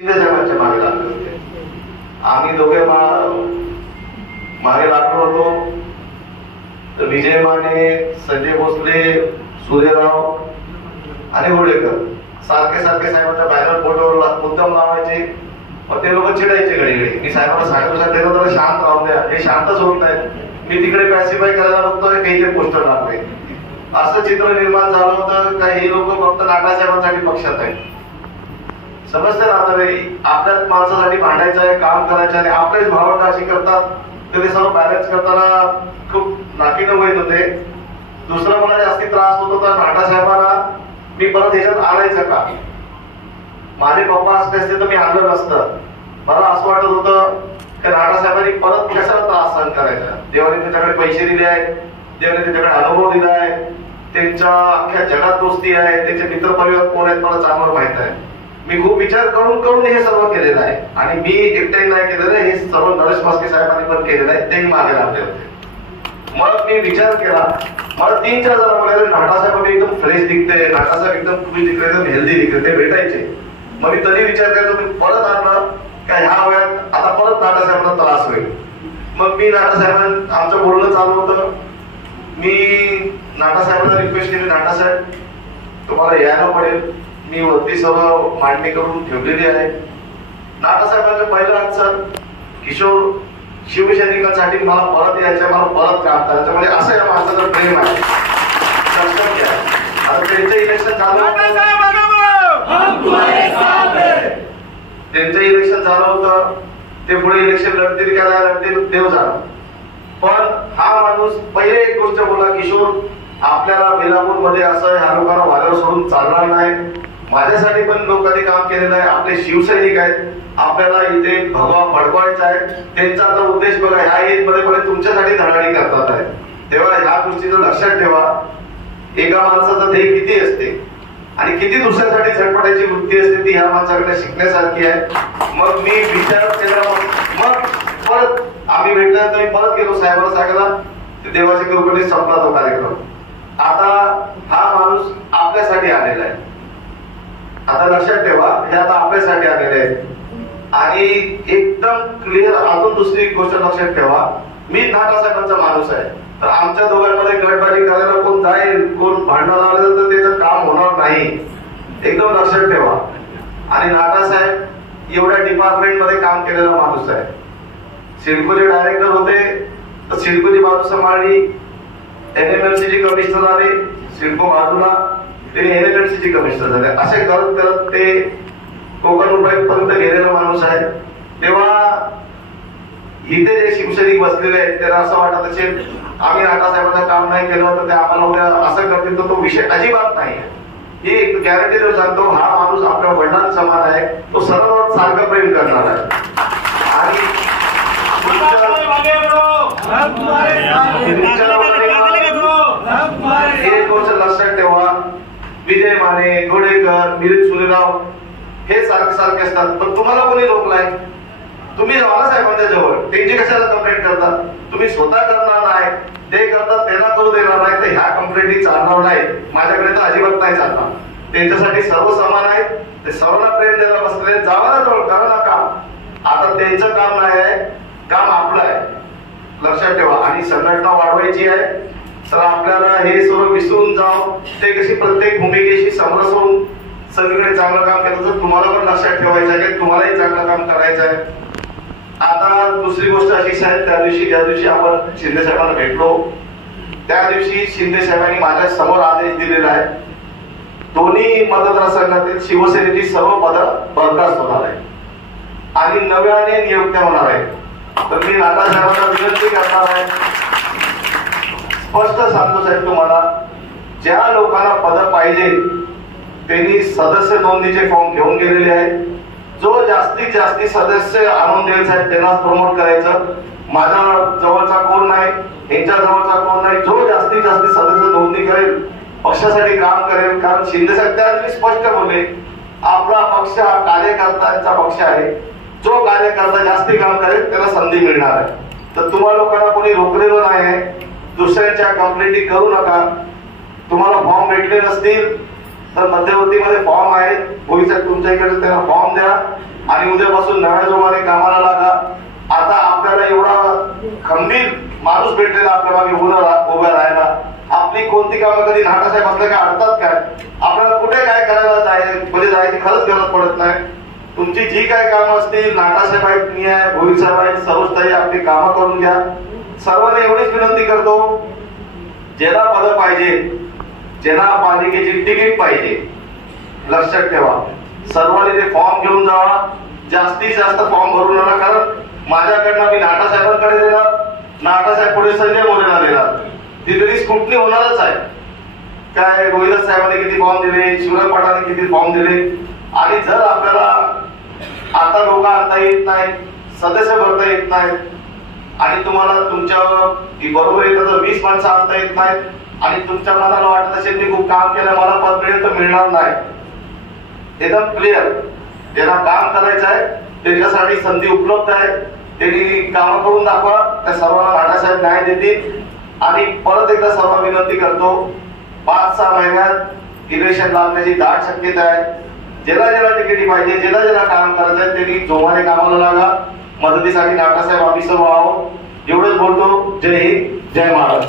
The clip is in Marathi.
शिंदेसाहेबांच्या मागे लागले होते. आम्ही दोघे मागे लागलो होतो. तर विजय माने, संजय भोसले, सूर्यराव आणि गोडेकर सारखे साहेबांच्या बॅनर फोटोवर मुद्दाम लावायचे. मग ते लोक चिडायचे घडी. मी साहेबांना सांगितलं जरा शांत राहू द्या, हे शांतच होत नाहीत. मी तिकडे पॅसिफाय करायला बघतोय, काही ते पोस्टर लागले. असं चित्र निर्माण झालं होतं का हे लोक फक्त नाटासाहेबांसाठी पक्षात आहेत. समजते ना आता आपल्याच माणसासाठी भांडायचं आहे, काम करायचं आणि आपलेच भावंड अशी करतात तर ते सर्व बॅलन्स करताना खूप नाकीनं होत होते. दुसरा मला जास्ती त्रास होत होता नाटासाहेबांना मी परत ह्याच्यात आणायचं का. माझे पप्पा असते असते तर मी आणलं नसतं. मला असं वाटत होतं की नाटासाहेबांनी परत कशाला त्रास सहन करायचा. देवाने त्याच्याकडे पैसे दिले आहेत, देवाने त्याच्याकडे अनुभव दिला आहे, त्यांच्या अख्ख्या जगात दोस्ती आहे, त्यांचे मित्र परिवार कोण आहेत मला चांगलं माहित आहे. मी खूप विचार करून हे सर्व केलेलं आहे आणि मी एकट्याने नाही केलेलं आहे, हे सर्व नरेश म्हस्के साहेबांनी पण केलेलं आहे. तेही मागे लागले होते. मग मी विचार केला, मला 3-4 जण म्हणाले नाटासाहेब एकदम फ्रेश दिसते, नाटासाहेब एकदम तुम्ही तिकडे एकदम हेल्दी दिसते, ते भेटायचे. मग मी तरी विचार करायचो मी परत आणलं का ह्या वयात आता परत नाटासाहेबांना त्रास होईल. मग मी नाटासाहेबांना आमचं बोलणं चालू होतं. मी नाटासाहेबांना रिक्वेस्ट केली, नाटासाहेब तुम्हाला यायला पडेल, मी वरती सर्व मांडणी करून ठेवलेली आहे. नाटासाहेबांचं पहिलं आन्सर, किशोर शिवसैनिकांसाठी मला परत यायचं, मला परत काम करायचं, म्हणजे असं या माणसाचं प्रेम आहे. आता त्यांचं इलेक्शन झालं होतं, ते पुढे इलेक्शन लढतील का नाही लढतील देव जाणो. पण हा माणूस पहिले एक गोष्ट बोला, किशोर आपल्याला बेलापूर मध्ये असं ह्या लोकांना वाऱ्यावर सोडून चालणार नाही. माझ्यासाठी पण लोकांनी काम केलेलं आहे, आपले शिवसैनिक आहेत, आपल्याला इथे भगवा फडकवायचा आहे. त्यांचा आता उद्देश बघा, ह्या एज मध्ये तुमच्यासाठी धडाडी करतात आहे. तेव्हा ह्या गोष्टीचं लक्षात ठेवा. एका माणसाचं ध्येय किती असते आणि किती दुसऱ्यासाठी झटपटायची वृत्ती असते, ती ह्या माणसाकडे शिकण्यासारखी आहे. मग मी विचार केला, मग परत आम्ही भेटल्यानंतर मी परत गेलो साहेबांना सांगायला, देवाच्या कृपेने संपला तो कार्यक्रम. आता हा माणूस आपल्यासाठी आलेला आहे. आता लक्षात ठेवा, हे आता आपल्यासाठी आलेले आहे. आणि एकदम क्लिअर अजून दुसरी गोष्ट लक्षात ठेवा, मी नाटासाहेबांचा माणूस आहे. तर आमच्या दोघांमध्ये गटबाजी करायला कोण जाईल, कोण भांडण लावलं तर त्याचं काम होणार नाही, एकदम लक्षात ठेवा. आणि नाटासाहेब एवढ्या डिपार्टमेंट मध्ये काम केलेला माणूस आहे. सिडकोचे डायरेक्टर होते, तर सिडकोची बाजू सांभाळली. NMLCचे कमिशनर आले, सिडको बाजूला, त्यांनी NMLCचे कमिशनर झाले. असे करत करत ते कोकण पर्यंत गेलेला माणूस आहे. तेव्हा इथे जे शिवसैनिक बसलेले आहेत त्यांना असं वाटत असेल आम्ही नाटासाहेबांचं काम नाही केलं तर ते आम्हाला उद्या असं करतील, तर तो विषय अजिबात नाही. ही एक गॅरंटी देऊन सांगतो, हा माणूस आपल्या वडिलांचा समान आहे. तो सर्व सारखं प्रेम करणार आहे. आणि एक गोष्ट लक्षात ठेवा, विजय माने, गोडेकर, मिलिंद सूर्यराव हे सारखे असतात. पण तुम्हाला कोणी रोखलाय? तुम्ही जावा साहेबांच्या जवळ, त्यांची कशाला कंप्लेंट करतात? तुम्ही स्वतः करणार नाही, ते करतात त्यांना करू देणार नाही, तर ह्या कंप्लेंटी चालणार नाही. माझ्याकडे तर अजिबात नाही चालणार. त्यांच्यासाठी सर्व समान आहेत, ते सर्वांना प्रेम द्यायला बसले. जावा ना जवळ, करा ना काम. आता त्यांचं काम नाही आहे, काम आपलं आहे. लक्षात ठेवा. आणि संघटना वाढवायची आहे, तर आपल्याला हे सर्व विसरून जाऊ. ते कशी प्रत्येक भूमिकेशी समरस होऊन सगळीकडे चांगलं काम केलं तर तुम्हाला पण लक्षात ठेवायचं आहे की तुम्हालाही चांगलं काम करायचं आहे. आता दुसरी गोष्ट अशी आहे, त्या दिवशी ज्या दिवशी आपण शिंदे साहेबांना भेटलो त्या दिवशी शिंदे साहेबांनी माझ्या समोर आदेश दिलेला आहे, दोन्ही मतदारसंघातील शिवसेनेची सर्व पदं बरखास्त होणार आहे आणि नव्याने नियुक्त्या होणार आहे. तर मी नाटासाहेबांना विनंती करणार आहे, स्पष्ट सांगतो साहेब तुम्हाला, ज्या लोकांना पद पाहिजे त्यांनी सदस्य नोंदणीचे फॉर्म घेऊन गेलेले आहेत. जो जास्तीत जास्त सदस्य आणून देईल साहेब त्यांनाच प्रमोट करायचं. माझ्या जवळचा कोण नाही, यांच्या जवळचा कोण नाही, जो जास्तीत जास्त सदस्य नोंदणी करेल पक्षासाठी काम करेल. कारण शिंदे साहेब त्या स्पष्ट बोलले, आपला पक्ष हा कार्यकर्त्यांचा पक्ष आहे, जो कार्यकर्ता जास्ती काम करेल त्याला संधी मिळणार आहे. तर तुम्हाला लोकांना कोणी रोखलेलं नाही आहे, दुसऱ्यांच्या कंप्लेंटी करू नका. तुम्हाला फॉर्म भेटले नसतील तर मध्यवर्तीमध्ये फॉर्म आहेत, भविष्यात तुमच्या इकडे त्यांना फॉर्म द्या आणि उद्यापासून नव्या जोमाने कामाला लागा. आता आपल्याला एवढा खंबीर माणूस भेटलेला आपल्या मागे उभा राहायला. आपली कोणती कामं कधी नाटासाहेब असल्या काय अडतात काय? आपल्याला कुठे काय करायला जायची खरंच गरज पडत नाही. तुमची जी काय कामं असतील नाटासाहेब आहेत, मी आहे, भोईर साहेब आहेत, सर्वच आपली कामं करून घ्या. सर्वांनी एवढीच विनंती करतो, ज्याला पद पाहिजे, ज्यांना पालिकेची तिकीट पाहिजे, लक्षात ठेवा सर्वांनी ते फॉर्म घेऊन जावा. जास्तीत जास्त फॉर्म भरून नका, कारण माझ्याकडनं मी नाटासाहेबांकडे देणार, नाटासाहेब पुढे संजय मोरेला देणार. ती तरी स्क्रुटनी होणारच आहे. काय रोहिदास साहेबांनी किती फॉर्म दिले, शिवराज पाटलांनी किती फॉर्म दिले, आणि जर आपल्याला आता लोक आणता येत नाही, सदस्य भरता येत नाहीत, आणि तुम्हाला तुमच्या बरोबर येतं तर 20 माणसं आणता येत नाहीत, आणि तुमच्या मनाला वाटत असेल मी खूप काम केलं, मला पद मिळेल तर मिळणार नाही. एकदम क्लिअर, ज्यांना काम करायचं आहे त्यांच्यासाठी संधी उपलब्ध आहे. त्यांनी काम करून दाखवा, त्या सर्वांना नाटासाहेब न्याय देतील. आणि परत एकदा सर्व विनंती करतो, 5-6 महिन्यात इलेक्शन लागण्याची दाट शक्यता आहे. ज्याला तिकीट पाहिजे, ज्याला काम करायचं आहे त्यांनी जोमाने कामाला लागा. मदतीसाठी नाटासाहेब आम्ही सर्व आहोत. एवढंच बोलतो. जय हिंद, जय महाराष्ट्र.